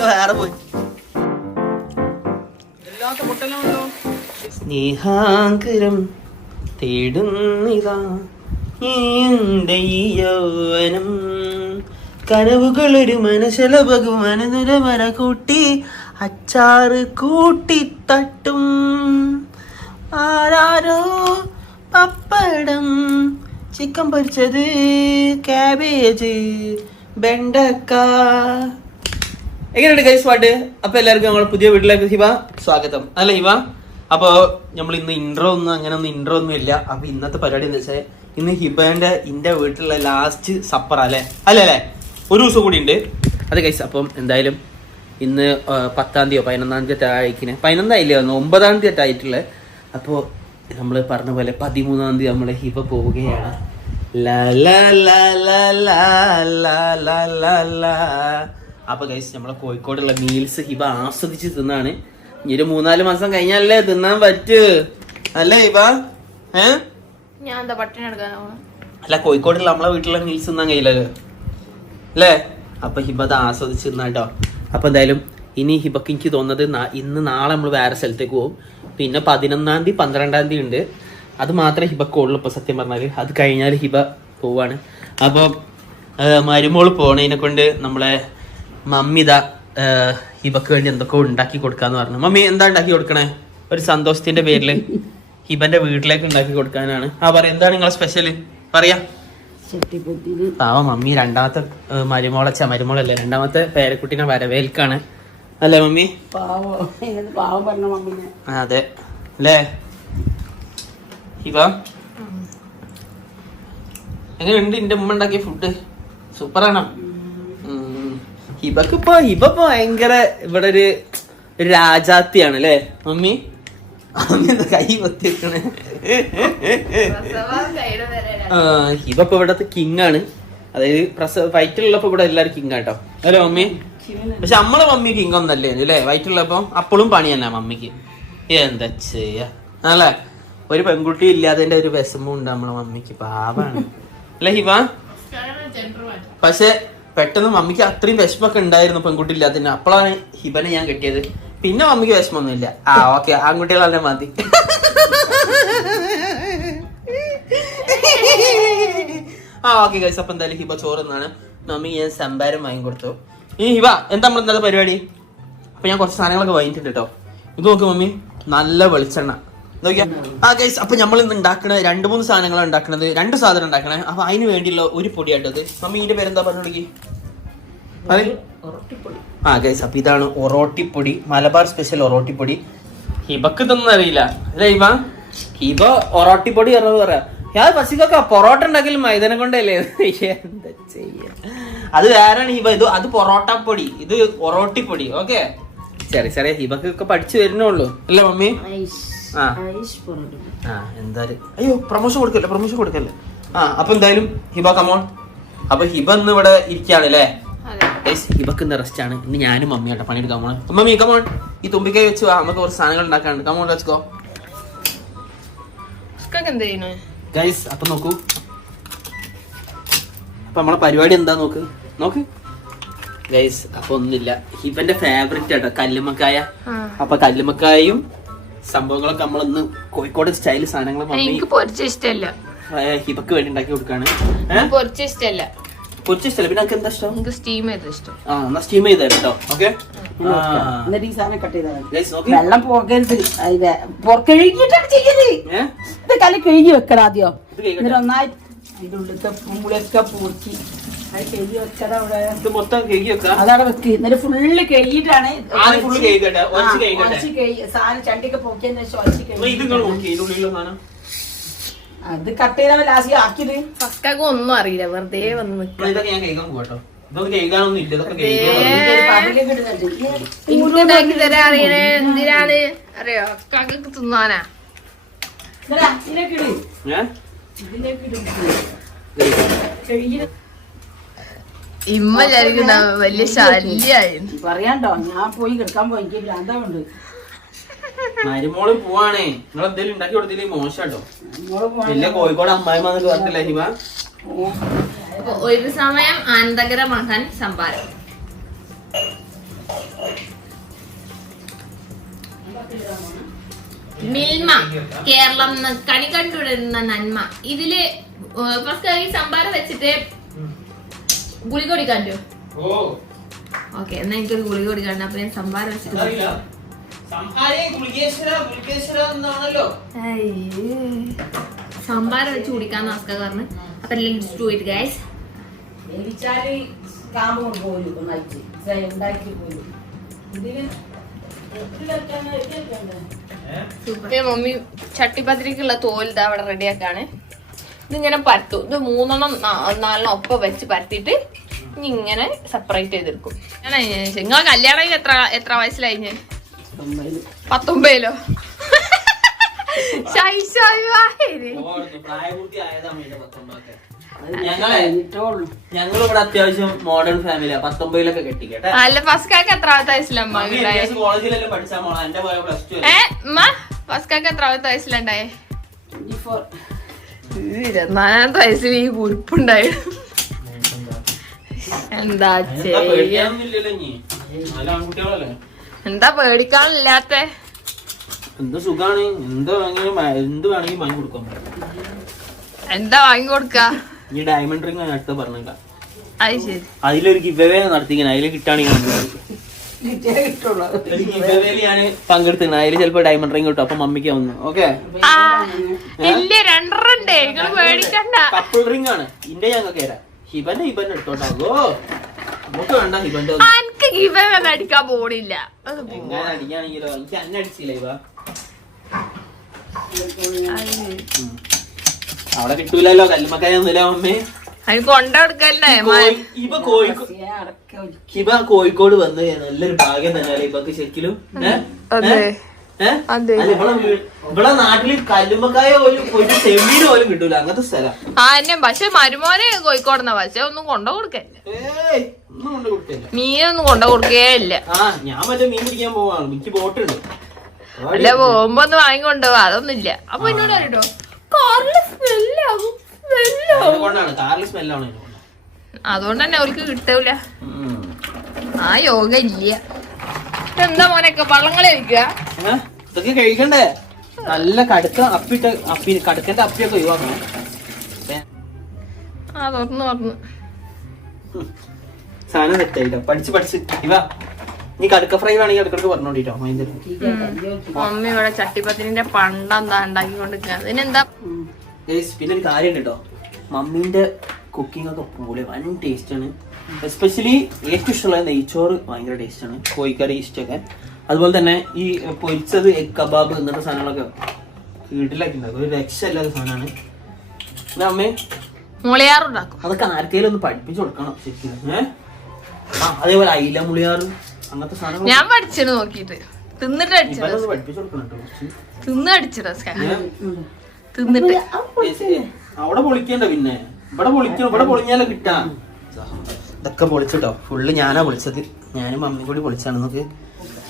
വേറെ പോയി സ്നേഹാങ്കരം തേടുന്നിതാ യൗവനം കനവുകളൊരു മനശല ഭഗവാനുര മര കൂട്ടി അച്ചാറ് കൂട്ടി തട്ടും ആരാരോ പപ്പടം ചിക്കൻ പൊരിച്ചത് കാബേജ് വെണ്ടക്ക. എങ്ങനെയുണ്ട് ഗൈസ് പാട്ട്? അപ്പൊ എല്ലാവർക്കും നമ്മളെ പുതിയ വീട്ടിലേക്ക് ഹിവ സ്വാഗതം. അല്ല ഹിവ? അപ്പൊ നമ്മൾ ഇന്ന് ഇൻട്രോ ഒന്നും അങ്ങനെ ഒന്നും ഇൻട്രോ ഒന്നും ഇല്ല. അപ്പൊ ഇന്നത്തെ പരിപാടി എന്താ വെച്ചാൽ ഇന്ന് ഹിബന്റെ ഇന്റെ വീട്ടിലുള്ള ലാസ്റ്റ് സപ്പർ അല്ലേ? അല്ലേ അല്ലേ? ഒരു ദിവസം കൂടി ഉണ്ട്. അത് ഗൈസ് അപ്പം എന്തായാലും ഇന്ന് പത്താം തീയതിയോ പതിനൊന്നാം തീയതി ആയിക്കിന് പതിനൊന്നായില്ലേ? ഒന്ന് ഒമ്പതാം തീയതി ആയിട്ടുള്ളത് അപ്പോൾ നമ്മൾ പറഞ്ഞ പോലെ പതിമൂന്നാം തീയതി നമ്മളെ ഹിബ പോവുകയാണ്. അപ്പൊ കഴിച്ച് നമ്മളെ കോഴിക്കോടുള്ള മീൽസ് ഹിബ ആസ്വദിച്ച് തിന്നാണ്. ഇനി ഒരു മൂന്നാൽ മാസം കഴിഞ്ഞല്ലേ തിന്നാൻ പറ്റൂ. അല്ലേ ഹിബ ഏ? ഞാൻ അല്ല കോഴിക്കോടുള്ള നമ്മളെ വീട്ടിലുള്ള മീൽസ് തിന്നാൻ കഴിയില്ല അല്ലേ? അപ്പൊ ഹിബ അത് ആസ്വദിച്ച് തിന്നാട്ടോ അപ്പൊ എന്തായാലും ഇനി ഹിബക്ക് എനിക്ക് തോന്നുന്നത് ഇന്ന് നാളെ നമ്മൾ വേറെ സ്ഥലത്തേക്ക് പോകും പിന്നെ പതിനൊന്നാം തീയതി പന്ത്രണ്ടാം തീയതി ഉണ്ട്. അത് മാത്രമേ ഹിബക്ക് ഉള്ളൂ ഇപ്പൊ സത്യം പറഞ്ഞാൽ. അത് കഴിഞ്ഞാൽ ഹിബ പോവാണ്. അപ്പൊ മരുമോൾ പോണതിനെ കൊണ്ട് നമ്മളെ മമ്മിത ഹിബക്ക് വേണ്ടി എന്തൊക്കെ ഉണ്ടാക്കി കൊടുക്കാന്ന് പറഞ്ഞു. മമ്മി എന്താ ഉണ്ടാക്കി കൊടുക്കണേ? ഒരു സന്തോഷത്തിന്റെ പേരിൽ ഹിബന്റെ വീട്ടിലേക്ക് ഉണ്ടാക്കി കൊടുക്കാനാണ്. ആ പറയാ എന്താണ് നിങ്ങളെ സ്പെഷ്യൽ പറയാ. ആ പാവ മമ്മി രണ്ടാമത്തെ മരുമോളച്ച മരുമോളല്ലേ രണ്ടാമത്തെ പേരക്കുട്ടിനെ വരവേൽക്കാണ്. അല്ലേ മമ്മി? പാവം. പറഞ്ഞ മമ്മിനെ. അതെ. അല്ലേ? ഇവ? എങ്ങനെയുണ്ട് എന്റെ ഉമ്മ ഉണ്ടാക്കിയ ഫുഡ് സൂപ്പറാണോ. ഹിബക്ക് ഇപ്പൊ ഹിബ ഭയങ്കര ഇവിടെ ഒരു രാജാത്തിയാണ് അല്ലേ? മമ്മി? മമ്മി എന്താ കൈ പത്തിക്കണേ ആ, ഹിബ ഇപ്പൊ ഇവിടത്തെ കിങ് ആണ്. അതായത് പ്രസവ വയറ്റിലുള്ളപ്പോ ഇവിടെ എല്ലാരും കിങ് ആട്ടോ അല്ലേ മമ്മി? പക്ഷെ നമ്മളെ മമ്മിക്ക് ഇങ്ങൊന്നല്ലേ അല്ലേ വയറ്റുള്ളപ്പോ അപ്പോഴും പണി തന്നെ മമ്മിക്ക്. എന്താ ചെയ്യാ? അല്ലേ? ഒരു പെൺകുട്ടി ഇല്ലാത്തതിന്റെ ഒരു വിഷമം ഉണ്ട് നമ്മളെ മമ്മിക്ക്. പാവാണ്. അല്ലേ ഹിബ? പക്ഷെ പെട്ടെന്ന് മമ്മിക്ക് അത്രയും വിഷമൊക്കെ ഉണ്ടായിരുന്നു പെൺകുട്ടി ഇല്ലാത്തതിന്. അപ്പോഴാണ് ഹിബനെ ഞാൻ കെട്ടിയത്. പിന്നെ മമ്മിക്ക് വിഷമൊന്നുമില്ല ആ ഓക്കെ. ആൺകുട്ടികളല്ലേ മതി. ആ ഓക്കെ ഗൈസ് അപ്പൊ എന്തായാലും ഹിബ ചോറ് എന്നാണ് മമ്മി ഞാൻ സംഭാരം വാങ്ങി കൊടുത്തു ഈ ഹിബ എന്താ നമ്മൾ ഇന്നത്തെ പരിപാടി? അപ്പൊ ഞാൻ കുറച്ച് സാധനങ്ങളൊക്കെ വാങ്ങിയിട്ടുണ്ട് കേട്ടോ ഇത് നോക്ക് മമ്മി നല്ല വെളിച്ചെണ്ണ. നോക്കിയാ. ആ അപ്പൊ നമ്മൾ ഇന്ന് ഉണ്ടാക്കണ രണ്ട് മൂന്ന് സാധനങ്ങളാണ് ഉണ്ടാക്കണത്. രണ്ട് സാധനം ഉണ്ടാക്കണേ. അപ്പൊ അതിന് വേണ്ടിയുള്ള ഒരു പൊടിയാട്ടത് മമ്മി ഇതിന്റെ പേരെന്താ പറഞ്ഞു കൊടുക്കി? ആ ഗൈസ് അപ്പൊ ഇതാണ് ഒറോട്ടിപ്പൊടി മലബാർ സ്പെഷ്യൽ ഒറോട്ടിപ്പൊടി. ഹിബക്ക് ഇതൊന്നും അറിയില്ല. അല്ലേ ഹിബ? ഹിബ ഒറോട്ടിപ്പൊടി പറഞ്ഞത് പറയാ. ഞാൻ പസിക്കൊക്കെ പൊറോട്ട ഉണ്ടാക്കിയാലും മൈദനെ കൊണ്ടല്ലേ? എന്താ ചെയ്യാ? അത് വേറെയാണ് ഹിബ. ഇത് അത് പൊറോട്ട പൊടി ഇത് പൊറോട്ടി പൊടി ഓക്കെ? ചെറിയ ചെറിയ ഹിബക്കൊക്കെ പഠിച്ചു വരുന്നുള്ളൂ അല്ലേ മമ്മി? ആ. ആ എന്തായാലും. അയ്യോ പ്രൊമോഷൻ കൊടുക്കല്ലേ പ്രൊമോഷൻ കൊടുക്കല്ലേ? ആ അപ്പൊ എന്തായാലും ഹിബ കമോൺ അപ്പൊ ഹിബ ഇന്ന് ഇവിടെ ഇരിക്കുകയാണ് അല്ലേ? ഹിബക്ക് ഇന്ന് റെസ്റ്റ് ആണ്. ഇന്ന് ഞാനും മമ്മിയാട്ടെ പണിയെടുക്കാൻ പോണേ. മമ്മി കമോൺ ഈ തുമ്പിക്കായി വെച്ച് നമുക്ക് കുറച്ച് സാധനങ്ങൾ ഉണ്ടാക്കാനുണ്ട്. കമോൺ വെച്ചോ എന്ത് ചെയ്യണേ ഗൈസ് അപ്പൊ നോക്കൂ. അപ്പൊ നമ്മളെ പരിപാടി എന്താ നോക്ക്? നോക്ക്. ഗൈസ് അപ്പൊ ഒന്നുമില്ല. ഹിബന്റെ ഫേവറേറ്റ് ആട്ടോ കല്ലുമക്കായ അപ്പൊ കല്ലുമക്കായും സംഭവങ്ങളൊക്കെ നമ്മളൊന്ന് കോഴിക്കോട് സ്റ്റൈൽ സാധനങ്ങൾ എനിക്ക് പൊരിച്ച ഹിബക്ക് വേണ്ടി ഉണ്ടാക്കി കൊടുക്കാണ്. പൊരിച്ച ഇഷ്ടമല്ല പിന്നെ എന്താ ഇഷ്ടം? എനിക്ക് സ്റ്റീം ചെയ്ത ഇഷ്ടം. ആ എന്നാ സ്റ്റീം ചെയ്ത് തരാം കേട്ടോ ഓക്കെ. വെള്ളം പോകരുത്. ചെയ്യൽ. കല്ല് കഴുകി വെക്കണം ആദ്യം. എന്നിട്ട് ഒന്നായി അതിന്റെ ഉള്ളിലത്തെ പൂളൊക്കെ പൂർത്തി. അത് കഴുകി വെച്ചത് അവിടെ. ഇത് മൊത്തം കേക്ക് വെക്കാം? അതവിടെ വെക്ക്. എന്നിട്ട് ഫുള്ള് കഴുകിയിട്ടാണ് ആദ്യം full കഴുകട്ടെ, ഒരച്ച് കഴുകട്ടെ. സാധനം ചണ്ടിയൊക്കെ പൊക്കിയതിന് ശേഷം ഒരച്ച് അപ്പൊ ഇത് നിങ്ങൾ നോക്കി ഇതിനുള്ളിലുള്ള സാധനം. അത് കട്ട് ചെയ്താൽ ലാസ്റ്റ് ആക്കിയത്. ഒന്നും അറിയില്ല. വെറുതെ വന്ന് നിൽക്കുക ഇതൊക്കെ ഞാൻ കേൾക്കാൻ പോകട്ടോ ഇതൊന്നും കേൾക്കാനൊന്നും ഇല്ല ഇതൊക്കെ ഏ. കേൾക്കാൻ പകലൊക്കെ ഇടുന്നുണ്ട്. എനിക്ക് ഉണ്ടാക്കി തരാൻ അറിയണേ. എന്തിനാണ്? അറിയോ? അക്കാക്ക് തിന്നാനാ ഇതെടാ, ഇതിലേക്ക് ഇട് ഏ ഇതിലേക്ക് ഇട് ഗൈസ്, കഴുകി ഇമ്മ വലിയ ശല്യായി. പറയാണ്ടോ? ഞാൻ പോയി കിടക്കാൻ പോയി എനിക്ക് ഭ്രാന്താവുണ്ട് മരുമോൾ പോവാണേ. നിങ്ങൾ എന്തെങ്കിലും ഉണ്ടാക്കി കൊടുത്തില്ലേ? മോശാട്ടോ. പിന്നെ കോഴിക്കോട് അമ്മായിമാന്നൊക്കെ പറഞ്ഞില്ല ഹിമ? ഒരു സമയം ആനന്ദകരമാകാൻ സംഭാരം. മിൽമ കേരളം കണി കണ്ടുവിടുന്ന നന്മ. ഇതിൽ ഫസ്റ്റ് ഈ സംഭാരം വെച്ചിട്ട് ഗുളിക കുടിക്കാൻ ഓ. ഓക്കെ എന്നാ എനിക്കൊരു ഗുളിക കുടിക്കാണ്ട് അപ്പൊ ഞാൻ സംഭാരം വെച്ചിട്ട് സംഭാരം വെച്ച് കുടിക്കാന്ന് ആസ്ക പറഞ്ഞു അപ്പൊ ലിങ്ക് ടു ഇറ്റ് ഗൈസ് കാമ്പ് പോലും ഒന്നായിട്ട്. ഉണ്ടാക്കി പോലും ഇതിന് ഇത് മമ്മി ചട്ടിപ്പത്തിരിക്കുള്ള തോൽ ഇതാ അവിടെ റെഡിയാക്കാണ്. ഇതിങ്ങനെ പരത്തു. ഇത് മൂന്നെണ്ണം നാലെണ്ണം ഒപ്പം വെച്ച് പരത്തിയിട്ട് ഇനി ഇങ്ങനെ സെപ്പറേറ്റ് ചെയ്തെടുക്കും. നിങ്ങൾ കല്യാണം എത്ര എത്ര വയസ്സിലായിഞ്ഞ്. പത്തൊമ്പതിലോ. ശൈശവായിരി. ഞങ്ങളെ കഴിഞ്ഞിട്ടോളൂ. ഞങ്ങളിവിടെ അത്യാവശ്യം മോഡേൺ ഫാമിലിയാ പത്തൊമ്പതിലൊക്കെ കെട്ടിക്കട്ടെ. അല്ല ഫസ്കാക്ക് എത്രാമത്തെ വയസ്സിലമ്മ ഉണ്ടായേ? കോളേജിലെല്ലാം പഠിച്ചാ മോളെ? എന്റെ പോയ പ്ലസ് ടു ഫസ്കാക്ക് എത്രാമത്തെ വയസ്സിലുണ്ടായേ 24. ഇരുപത്തിനാലാമത്തെ വയസ്സിൽ ഈ കുറിപ്പുണ്ടായി. എന്താ ചെയ്യാ? എന്താ പേടിക്കാനില്ലാത്ത? എന്ത് സുഖാണ്? എന്ത് എന്ത് വേണമെങ്കിലും വാങ്ങി കൊടുക്കാൻ എന്താ വാങ്ങിക്കൊടുക്ക ഈ ഡയമണ്ട് റിംഗ് അടുത്ത പറഞ്ഞില്ല അതിലൊരു ഗിവവേ നടത്തിങ്ങനെ അതിൽ കിട്ടാണെങ്കിൽ ഞാൻ പങ്കെടുത്തിരുന്നു അതിൽ ചിലപ്പോ ഡയമണ്ട് റിംഗ് കിട്ടും. അപ്പൊ മമ്മിക്ക് വന്നു. ഓക്കെ കപ്പിൾ റിംഗ് ആണ്. ഇന്റെ ഞങ്ങൾക്ക് തരാം. ഹിബന്റെ ഹിബന്റെ എടുത്തോണ്ടാകോ നമുക്ക് വേണ്ട ഹിബന്റെ ആ, എനിക്ക് അടിക്കാൻ പോണില്ല. എങ്ങനെ അന്നെ അടിച്ചില്ല ഇവ. അവിടെ കിട്ടൂലല്ലോ മമ്മി കൊണ്ടെടുക്കല്ലേ കോഴി- ഇവ കോഴിക്കോട് വന്നു അടക്ക കോഴിക്കോട് വന്ന് നല്ലൊരു ഭാഗ്യം തന്നെയാണ് ഇപ്പൊക്ക് ശരിക്കും ഇവിടെ നാട്ടിൽ കല്ലുമ്പക്കായ പോലും പോയിട്ട് ചെമ്മീന് പോലും കിട്ടൂല അങ്ങനത്തെ സ്ഥലം. ആ എന്നെ പക്ഷെ മരുമോനെ കോഴിക്കോടുന്ന പക്ഷെ ഒന്നും കൊണ്ടു കൊടുക്കല്ല മീനൊന്നും കൊണ്ടു കൊടുക്കേ ഇല്ല ആ ഞാൻ മറ്റേ മീൻ പിടിക്കാൻ പോവാണ് എനിക്ക് ബോട്ടുണ്ട് അല്ല പോകുമ്പോ ഒന്ന് വാങ്ങിക്കൊണ്ടുപോവാ അതൊന്നും ഇല്ല അപ്പൊ എന്നോട് അറിയട്ടോ കാറിൽ സ്മെല്ലാണ് അതുകൊണ്ട് തന്നെ അവർക്ക് കിട്ടൂല. ആ യോഗ ഇല്ല. എന്താ മോനൊക്കെ വള്ളങ്ങളെ വെക്കുക ഇതൊക്കെ കഴിക്കണ്ടേ? നല്ല കടുക്ക അപ്പിട്ട് അപ്പി കടുക്കന്റെ അപ്പിയൊക്കെ ഒഴിവാക്കണം. ആ തുറന്നു തുറന്നു. സാധനം തെറ്റായിട്ടോ പഠിച്ച് പഠിച്ച്. ഇവ. നീ കടുക്ക ഫ്രൈ വേണമെങ്കിൽ അടുക്കടുക്ക് പറഞ്ഞോണ്ടിട്ടോ മൈൻഡ്. മമ്മി ഇവിടെ ചട്ടിപ്പത്തിരിന്റെ പണ്ടെന്താ ഉണ്ടാക്കി അതിനെന്താ? പിന്നെ ഒരു കാര്യം കേട്ടോ മമ്മീന്റെ കുക്കിംഗ് ഒക്കെ പോലെ വൻ ടേസ്റ്റ് ആണ്. എസ്പെഷ്യലി ഏറ്റവും ഇഷ്ടമുള്ള നെയ്ച്ചോറ് ഭയങ്കര ടേസ്റ്റ് ആണ്. കോഴിക്കറി ഇഷ്ടമൊക്കെ. അതുപോലെ തന്നെ ഈ പൊരിച്ചത് എഗ് കബാബ് ഇങ്ങനത്തെ സാധനങ്ങളൊക്കെ വീട്ടിലൊക്കെ ഉണ്ടാക്കും ഒരു രക്ഷയില്ലാത്ത സാധനമാണ്. പിന്നെ അമ്മേ മുളയാറുണ്ടാക്കും. അതൊക്കെ ആർക്കെങ്കിലും ഒന്ന് പഠിപ്പിച്ചു കൊടുക്കണം ശരിക്കും. ഏഹ് അതേപോലെ അയില മുളിയാറ്. അങ്ങനത്തെ സാധനങ്ങൾ ഞാൻ പഠിച്ചു നോക്കിട്ട് തിന്നിട്ട് അടിച്ചത് പഠിപ്പിച്ചു കൊടുക്കണം. തിന്ന് അടിച്ചത്? തിന്നിട്ട്. അവിടെ പൊളിക്കണ്ട പിന്നെ. ഇവിടെ പൊളിക്കണം ഇവിടെ പൊളിഞ്ഞാലോ കിട്ടാ. ഇതൊക്കെ പൊളിച്ചിട്ടോ. ഫുള്ള് ഞാനാ പൊളിച്ചത്. ഞാനും മമ്മി കൂടി പൊളിച്ചാണ്. നമുക്ക്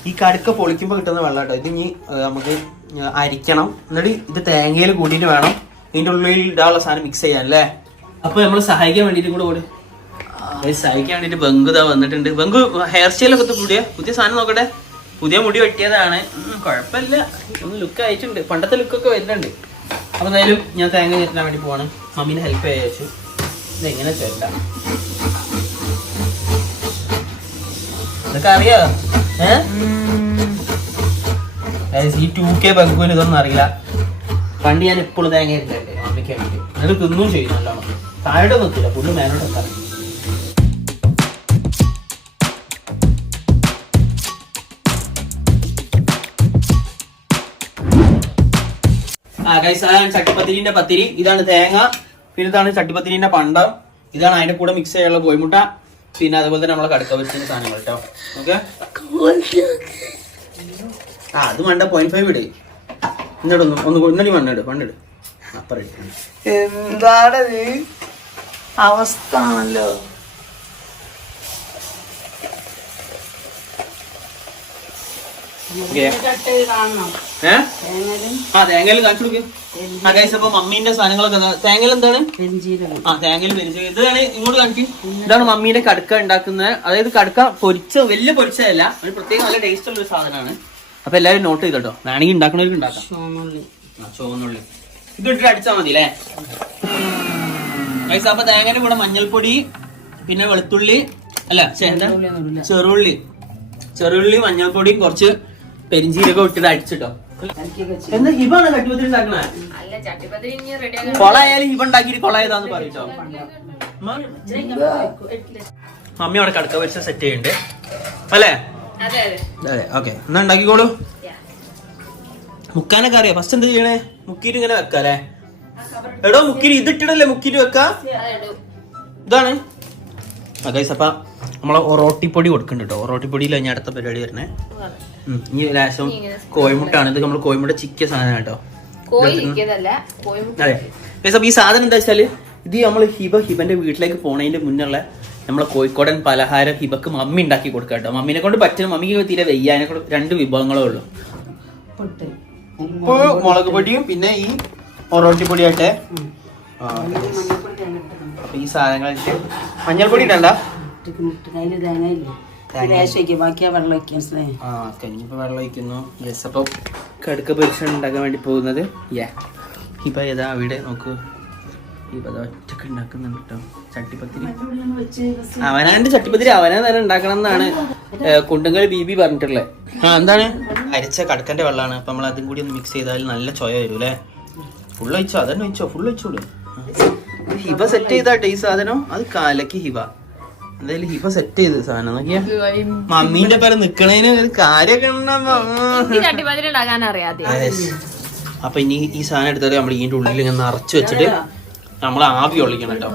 ഈ കടുക്ക പൊളിക്കുമ്പോ കിട്ടുന്ന വെള്ളം കേട്ടോ. ഇത് ഇനി നമുക്ക് അരിക്കണം. എന്നിട്ട് ഇത് തേങ്ങയിൽ കൂടിയിട്ട് വേണം. ഇതിന്റെ ഉള്ളിൽ ഇടാനുള്ള സാധനം മിക്സ് ചെയ്യാൻ അല്ലേ? അപ്പൊ നമ്മൾ സഹായിക്കാൻ വേണ്ടിട്ട് കൂടെ കൂടെ വേണ്ടിട്ട് ബംഗു ഇതാ വന്നിട്ടുണ്ട്. ബംഗു ഹെയർ സ്റ്റൈൽ ഒക്കെ പുതിയ പുതിയ സാധനം നോക്കട്ടെ. പുതിയ മുടി വെട്ടിയതാണ്. കുഴപ്പമില്ല. ഒന്ന് ലുക്ക് അയച്ചിട്ടുണ്ട് പണ്ടത്തെ ലുക്കൊക്കെ വരുന്നുണ്ട്. അപ്പൊ എന്തായാലും ഞാൻ തേങ്ങ ചേട്ടാൻ വേണ്ടി പോവാണ്. മമ്മീനെ ഹെൽപ്പ് ചെയ്യാച്ചു ഇതെങ്ങനെ ചേട്ടാ ഇതൊക്കെ അറിയോ ഏ? Guys, ഈ ടു കെ ബംഗുവിന് ഇതൊന്നും അറിയില്ല. പണ്ട് ഞാൻ എപ്പോഴും തേങ്ങ ഇരിക്കല്ലേ മമ്മിക്ക് വേണ്ടി എന്നിട്ട് തിന്നും ചെയ്യും നല്ലോണം. താഴോട്ട് നിൽക്കില്ല പുള്ളി മേലോട്ട് എത്താറ് ഗൈസ് അതാണ് ചട്ടിപ്പത്തിരിന്റെ പത്തിരി. ഇതാണ് തേങ്ങ. പിന്നെ ഇതാണ് ചട്ടിപ്പത്തിരിന്റെ പണ്ടം. ഇതാണ് അതിന്റെ കൂടെ മിക്സ് ചെയ്യാനുള്ള കോഴിമുട്ട. പിന്നെ അതുപോലെ തന്നെ നമ്മളെ കടുക്ക വെച്ചിന്റെ സാധനങ്ങൾ കേട്ടോ ഓക്കെ? ആ അത് വേണ്ട പോയിന്റ് ഫൈവ് ഇടേ. എന്നിട്ടൊന്നും ഒന്ന് ഒന്നടി മണ്ണിട് മണ്ണിട് അപ്പറേ എന്താണത് അവസ്ഥ ആണല്ലോ Okay. ചട്ട് കാണണം ഏ തേങ്ങലും ആ തേങ്ങയിൽ കാണിച്ചു കൊടുക്ക്. ആ ഗൈസ് അപ്പൊ മമ്മീന്റെ സാധനങ്ങളൊക്കെ തേങ്ങയിൽ എന്താണ്? ആ തേങ്ങയിൽ പെരിഞ്ചീരകം. ഇതാണ് ഇങ്ങോട്ട് കാണിക്കും. ഇതാണ് മമ്മീന്റെ കടുക്ക ഉണ്ടാക്കുന്നത്. അതായത് കടുക്ക പൊരിച്ച വലിയ പൊരിച്ചതല്ല. ഒരു പ്രത്യേക നല്ല ടേസ്റ്റ് ഉള്ള ഒരു സാധനമാണ്. അപ്പൊ എല്ലാരും നോട്ട് ചെയ്തോട്ടോ. വേണമെങ്കിൽ ഉണ്ടാക്കണവർക്ക് ഉണ്ടാക്കാം. ചുവന്നുള്ളി. ഇത് ഇട്ടിട്ട് അടിച്ചാൽ മതി അല്ലേ? ഗൈസ് അപ്പൊ തേങ്ങയുടെ കൂടെ മഞ്ഞൾപ്പൊടി പിന്നെ വെളുത്തുള്ളി അല്ല ചെറുള്ളി ചെറുള്ളി മഞ്ഞൾപ്പൊടിയും കുറച്ച് പെരിഞ്ചീരകം ഇട്ടിട്ട് അടിച്ചിട്ടോ. എന്താ ഇവാണ് ഉണ്ടാക്കണേ? കൊളായാലും ഇവ ഉണ്ടാക്കിയിട്ട് കൊളായതാന്ന് പറയട്ടോ. മമ്മി അവിടെ കടുക്ക വെച്ച് സെറ്റ് ചെയ്യണ്ട് അല്ലേ? അതെ ഓക്കെ എന്നാ ഉണ്ടാക്കിക്കോളൂ. മുക്കാനൊക്കെ അറിയാം? ഫസ്റ്റ് എന്ത് ചെയ്യണേ? മുക്കിട്ട് ഇങ്ങനെ വെക്കാല്ലേ എടോ മുക്കിരി ഇതിട്ടിടല്ലേ മുക്കിരി വെക്കാ. ഇതാണ്. അതെ അപ്പൊ നമ്മളെ ഒറോട്ടിപ്പൊടി കൊടുക്കുന്നുണ്ട് കേട്ടോ. ഒറോട്ടിപ്പൊടിയിൽ ഞാൻ അടുത്ത പരിപാടി വരണേ ഇനി ലേശം കോഴിമുട്ടാണ് ഇത് നമ്മൾ കോഴിമുട്ട ചിക്കിയ സാധനം കേട്ടോ അതെ അപ്പൊ ഈ സാധനം എന്താ വെച്ചാൽ ഇത് നമ്മൾ ഹിബ ഹിബന്റെ വീട്ടിലേക്ക് പോണതിന്റെ മുന്നുള്ള നമ്മളെ കോഴിക്കോടൻ പലഹാരം ഹിബക്ക് മമ്മി ഉണ്ടാക്കി കൊടുക്കുക കേട്ടോ മമ്മീനെ കൊണ്ട് പറ്റുന്ന മമ്മിക്ക് തീരെ വെയ്യാനെ കൊണ്ട് രണ്ട് വിഭവങ്ങളേ ഉള്ളൂ ഉപ്പ് ഇപ്പൊ മുളക് പൊടിയും പിന്നെ ഈ പൊറോട്ടി പൊടിയാട്ടെ അപ്പൊ ഈ സാധനങ്ങളൊക്കെ മഞ്ഞൾപ്പൊടി ഇടണ്ട തേങ്ങയില്ലേ ബാക്കിയാ വെള്ളം മനസ്സിലായി? ആ കഞ്ഞിപ്പോ വെള്ളം ഒഴിക്കുന്നു. യെസ് കടുക്ക പരിശീലനം ഉണ്ടാക്കാൻ വേണ്ടി പോകുന്നത്. യാ ഇപ്പൊ ഏതാ അവിടെ നോക്ക്. ഇപ്പൊ അത് ഒറ്റയ്ക്ക് ഉണ്ടാക്കുന്നുണ്ട് കേട്ടോ ചട്ടിപ്പത്തിരി. അവനാണ്ട് ചട്ടിപ്പത്തിരി അവനാ നേരം ഉണ്ടാക്കണം എന്നാണ് കുണ്ടുങ്കൽ ബി ബി പറഞ്ഞിട്ടുള്ളത് ആ എന്താണ്? അരിച്ച കടക്കന്റെ വെള്ളമാണ്. അപ്പൊ നമ്മൾ അതും കൂടി ഒന്ന് മിക്സ് ചെയ്താൽ നല്ല ചോയ വരും അല്ലേ ഫുൾ ഒഴിച്ചോ? അതന്നെ ഒഴിച്ചോ? ഫുൾ ഒഴിച്ചോളൂ ഹിബ സെറ്റ് ചെയ്താട്ടെ ഈ സാധനം. അത് കാലക്ക് ഹിബ എന്തായാലും ഹിബ സെറ്റ് ചെയ്ത് സാധനം നോക്കിയാ. മമ്മീന്റെ പേര് നിക്കണേന് ഒരു കാര്യമൊക്കെ അപ്പൊ ഇനി ഈ സാധനം എടുത്താൽ നമ്മൾ ഇതിന്റെ ഉള്ളിൽ ഇങ്ങനെ നിറച്ച് വെച്ചിട്ട് നമ്മൾ ആവി ഒളിക്കണം കേട്ടോ.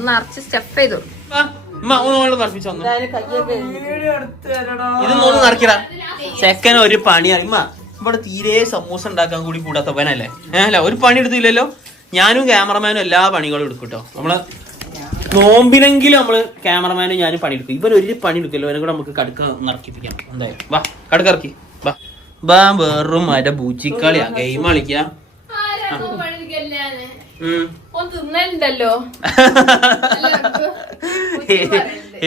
നിറച്ച് ചെയ്തു. കയ്യൊക്കെ ഇത് നോന്ന് നിറക്കിടാ ചെക്കൻ ഒരു പണിയാണ് ഇമ്മ ഇവിടെ തീരെ സമൂസ ഉണ്ടാക്കാൻ കൂടി കൂടാത്തവനല്ലേ? ഏഹ് അല്ല ഒരു പണി എടുത്തില്ലല്ലോ? ഞാനും ക്യാമറമാനും എല്ലാ പണികളും എടുക്കും കേട്ടോ നമ്മൾ നോമ്പിനെങ്കിലും നമ്മൾ ക്യാമറമാനും ഞാനും പണി എടുക്കും ഇവരൊരു ഒരു പണി എടുക്കല്ലോ അവനെ കൂടെ നമുക്ക് കടുക്ക നിറക്കിപ്പിക്കാം. എന്തായാലും. വാ കടുക്ക ഇറക്കി. വാ. വാ വെറും മര ബൂച്ചിക്കളിയാ ഗെയിം കളിക്കാ.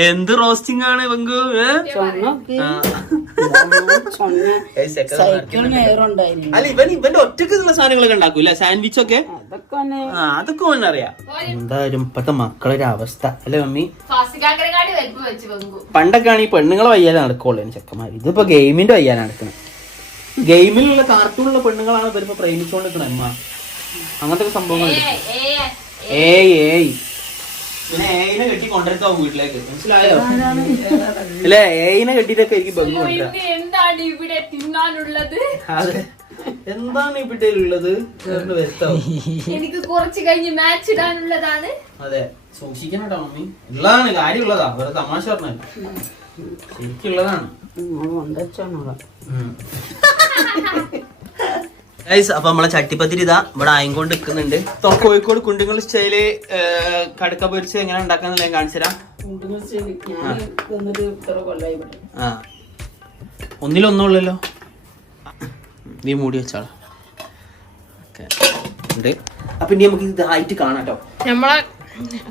എന്ത് റോസ്റ്റിംഗ് ആണ് ഏറുണ്ടായിരുന്നു അല്ല ഇവൻ ഇവന്റെ ഒറ്റക്കുള്ള സാധനങ്ങളൊക്കെ ഉണ്ടാക്കൂല സാൻഡ്വിച്ച് ഒക്കെ? അതൊക്കെ അറിയാം. എന്തായാലും ഇപ്പത്തെ മക്കളൊരു അവസ്ഥ അല്ലെ മമ്മി? ഫാസിക്കാക്കരങ്ങാടി വലിപ്പം വെച്ച് വെങ്കു പണ്ടൊക്കെ ആണ് ഈ പെണ്ണുങ്ങളെ വയ്യാതെ നടക്കുള്ളൂ ചെക്കന്മാർ ഇതിപ്പോ ഗെയിമിന്റെ വയ്യാതെ നടക്കുന്നത് ഗെയിമിലുള്ള കാർട്ടൂണിലുള്ള പെണ്ണുങ്ങളാണ് ഇവരിപ്പോ പ്രേമിച്ചുകൊണ്ടിരിക്കണ അമ്മ അങ്ങനത്തെ സംഭവങ്ങളുണ്ട് ഏയ് ഏയ് പിന്നെ ഏയിനെ കെട്ടി കൊണ്ടിരിക്കാവും വീട്ടിലേക്ക്. മനസ്സിലായോ? അല്ലേ ഏയിനെ കെട്ടിട്ടൊക്കെ എനിക്ക് ബന്ധു എന്താണ് ഇവിടെ തിന്നാനുള്ളത്? അതെ. എന്താണ് ഇവിടെ ഉള്ളത് എനിക്ക് കുറച്ച് കഴിഞ്ഞ് മാച്ച് ഇടാനുള്ളതാണ്. അതെ. സൂക്ഷിക്കണം കേട്ടോ മമ്മി. ഉള്ളതാണ് കാര്യമുള്ളതാ. വേറെ തമാശ പറഞ്ഞു ശരിക്കുള്ളതാണ്. ഗൈസ് അപ്പൊ നമ്മളെ ചട്ടിപ്പത്തിരി ഇതാ ഇവിടെ ആയിക്കൊണ്ട് നിൽക്കുന്നുണ്ട്. കോഴിക്കോട് കുണ്ടുങ്ങൾ സ്റ്റൈൽ കടുക്ക പൊരിച്ച് എങ്ങനെ ഉണ്ടാക്കാന്നുള്ള ഞാൻ കാണിച്ചു തരാം ആ. ഒന്നിലൊന്നുള്ളല്ലോ നീ മൂടി വെച്ചാളാ. ഉണ്ട്. അപ്പൊ ഇനി നമുക്ക് ഇതായിട്ട് കാണാട്ടോ. നമ്മളെ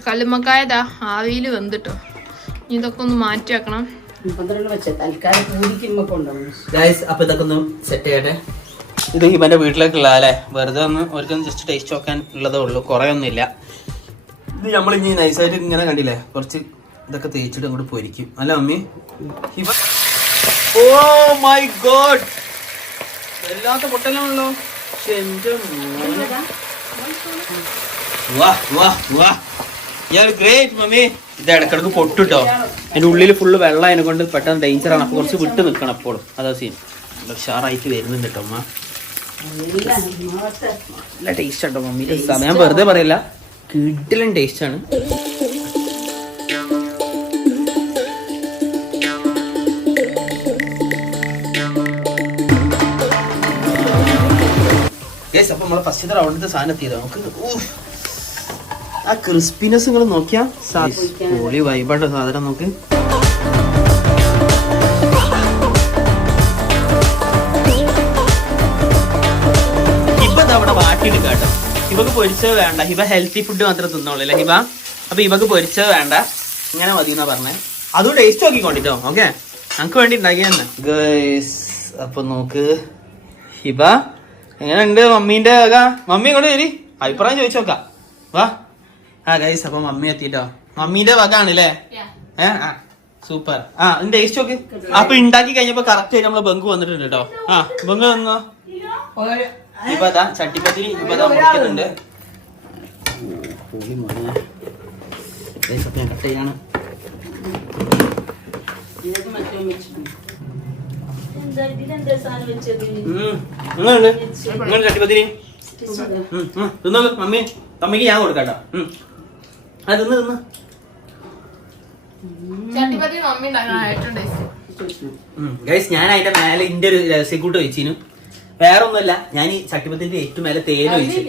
കല്ലുമ്മക്കായതാ ആവിയിൽ വെന്തിട്ടോ. ഇനി ഇതൊക്കെ ഒന്ന് മാറ്റി വെക്കണം. തൽക്കാലം അപ്പൊ ഇതൊക്കെ ഒന്ന് സെറ്റ് ചെയ്യട്ടെ. ഇത് ഹിബന്റെ വീട്ടിലേക്കുള്ള അല്ലേ? വെറുതെ ഒന്ന് ഒരിക്കലും ജസ്റ്റ് ടേസ്റ്റ് നോക്കാൻ ഉള്ളതേ ഉള്ളൂ. കുറെ ഒന്നുമില്ല ഇത് നമ്മൾ ഇനി നൈസായിട്ട് ഇങ്ങനെ കണ്ടില്ലേ? കുറച്ച് ഇതൊക്കെ തേച്ചിട്ട് അങ്ങോട്ട് പൊരിക്കും. അല്ല mummy? Hima oh my god വല്ലാത്ത പൊട്ടലാണല്ലോ. വാ വാ ഗ്രേറ്റ് മമ്മി. ഇത് ഇടക്കിടക്ക് പൊട്ടുട്ടോ. അതിന്റെ ഉള്ളിൽ ഫുള്ള് വെള്ളം അതിനെ കൊണ്ട് പെട്ടെന്ന് ഡേഞ്ചറാണ് ആണ്. കുറച്ച് വിട്ട് നിൽക്കണം എപ്പോഴും. അതാ സീൻ ഉഷാറായിട്ട് വരുന്നുണ്ട് കേട്ടോ അമ്മ നല്ല ടേസ്റ്റ് ഉണ്ടോ മമ്മി? സമയം വെറുതെ പറയില്ല കിട്ടിലും ടേസ്റ്റ് ആണ്. അപ്പൊ നമ്മളെ ഫസ്റ്റ് റൗണ്ടിന്റെ സാധനം എത്തിയത്. നമുക്ക്. ആ ക്രിസ്പിനെസ് നിങ്ങൾ നോക്കിയാ? പൊളി വൈബായിട്ട് സാധനം നോക്ക് അവിടെ വാട്ടിയിട്ട് കേട്ടോ. ഹിബക്ക് പൊരിച്ചത് വേണ്ട. ഇവ ഹെൽത്തി ഫുഡ് മാത്രമേ തിന്നോളൂ അല്ലേ ഹിബ? അപ്പൊ ഹിബക്ക് പൊരിച്ചത് വേണ്ട. ഇങ്ങനെ മതി എന്നാ പറഞ്ഞേ. അതും ടേസ്റ്റ് നോക്കിക്കൊണ്ടിട്ടോ ഓക്കെ ഞങ്ങക്ക് വേണ്ടി ഉണ്ടാക്കിയ തന്നെ. ഗൈസ് അപ്പൊ നോക്ക്. ഹിബ എങ്ങനെയുണ്ട് മമ്മീന്റെ വക? മമ്മി ഇങ്ങോട്ട് വരി. അഭിപ്രായം ചോദിച്ചു നോക്കാം. വാ. ആ ഗൈസ് അപ്പൊ മമ്മി എത്തിട്ടോ. മമ്മീന്റെ വക ആണല്ലേ ഏ ആ സൂപ്പർ ആ എന്റെ ടേസ്റ്റ് നോക്ക്. അപ്പൊ ഉണ്ടാക്കി കഴിഞ്ഞപ്പോ കറക്റ്റ് ആയിട്ട് നമ്മൾ ബങ്ക് വന്നിട്ടുണ്ട് കേട്ടോ ആ ബങ്ക് വന്നോ? ഇപ്പൊ അതാ ചട്ടിപ്പത്തിരി ഇപ്പൊ അതാ മുറിക്കുന്നുണ്ട് ഞാൻ കട്ട് ചെയ്യാണ്. ചട്ടിപ്പത്തിരി. തിന്നോ മമ്മി. തമ്മിക്ക് ഞാൻ കൊടുക്കട്ടോ. അത് തിന്ന് തിന്ന്. ഗൈസ് ഞാൻ അതിന്റെ മേലെ ഇന്റെ ഒരു രഹസ്യക്കൂട്ട് വെച്ചിനു. വേറെ ഒന്നുമല്ല ഞാൻ ഈ ചട്ടിപ്പത്തിന്റെ ഏറ്റവും മേലെ തേൻ ഒഴിച്ചു.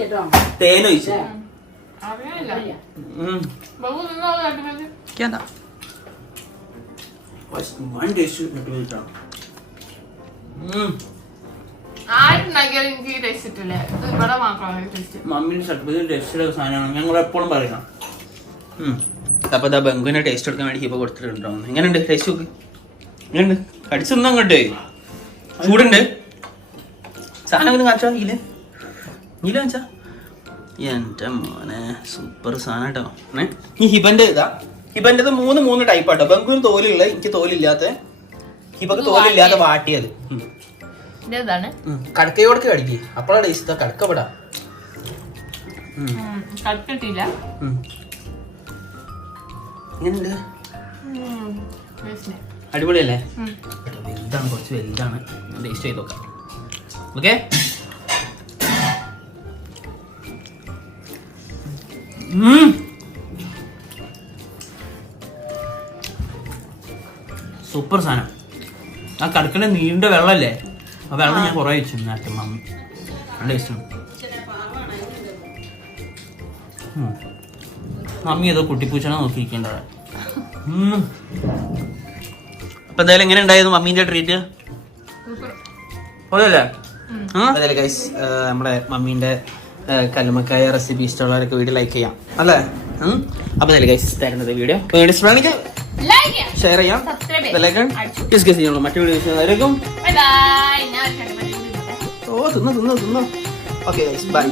തേൻ ഒഴിച്ചു. മമ്മീന്റെ ടേസ്റ്റ് സാധനമാണ്. ഞങ്ങൾ എപ്പോഴും പറയണം. അപ്പൊ ഇതാ ബംഗുവിനെ ടേസ്റ്റ് എടുക്കാൻ വേണ്ടി ഇപ്പൊ കൊടുത്തിട്ടുണ്ടോ? എങ്ങനെയുണ്ട്? ടേസ്റ്റ് നോക്ക്. എങ്ങനെയുണ്ട്? കടിച്ചു തിന്നാ ചൂടുണ്ട്? സാധനം കാണിച്ചോ ഇൽ ഇല്ല കാണിച്ചാ? എന്റെ മോനെ സൂപ്പർ സാധനം കേട്ടോ. ഏ? ഈ ഹിബന്റെ ഇതാ. ഹിബന്റേത് മൂന്ന് മൂന്ന് ടൈപ്പ് ആട്ടോ. ബംഗൂർ തോലുള്ള എനിക്ക് തോലില്ലാത്ത. ഹിബക്ക് തോലില്ലാത്ത വാട്ടിയത്. കടക്കയോടക്ക് കടിക്ക്. അപ്പോഴാണ് ടേസ്റ്റ് കടക്കപ്പെടാ കട്ടിട്ടില്ല എങ്ങനെയുണ്ട് അടിപൊളിയല്ലേ? വലുതാണ് കുറച്ച് വലുതാണ്. ടേസ്റ്റ് ചെയ്ത് നോക്കാം. ഓക്കെ? സൂപ്പർ സാധനം. ആ കടുക്കണ നീണ്ട വെള്ളമല്ലേ ആ വെള്ളം ഞാൻ കുറേ വെച്ചു നേരത്തെ മമ്മി. നല്ല ടേസ്റ്റാണ് മമ്മി ഏതോ കുട്ടിപ്പൂച്ചനെ നോക്കിയിരിക്കേണ്ടത്. അപ്പൊ എന്തായാലും എങ്ങനെ ഉണ്ടായിരുന്നു മമ്മീന്റെ ട്രീറ്റ് പോലല്ലേ അതല്ലേ ഗൈസ് നമ്മുടെ മമ്മീന്റെ കല്ലുമക്കായ റെസിപ്പി ഇഷ്ടമുള്ളവരൊക്കെ വീഡിയോ ലൈക്ക് ചെയ്യാം. അല്ലേ. അപ്പൊ നല്ല ഗൈസ് തരുന്നത് വീഡിയോ ഇഷ്ടമാണെങ്കിൽ ഷെയർ ചെയ്യാം. ഡിസ്കസ് ചെയ്യുള്ളൂ മറ്റു ഇടട്ടെ. ഓ തിന്നോ തിന്നോ തിന്നോ. Okay guys bye